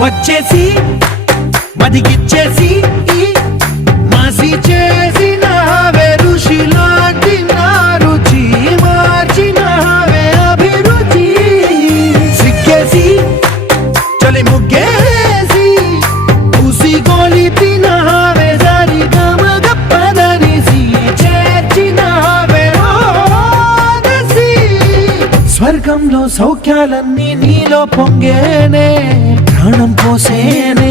వచ్చేసి మదిగిచ్చేసి మాసి చేసిన ఋషిలాంటి నా రుచి మార్చిన అభిరుచి సిక్కేసి చలి ముగ్గేసి పూసి గోలిపిన దారి గమ గప్పదనిసి చేర్చిన స్వర్గంలో సౌఖ్యాలన్నీ నీలో పొంగేనే ప్రాణం పోసేనే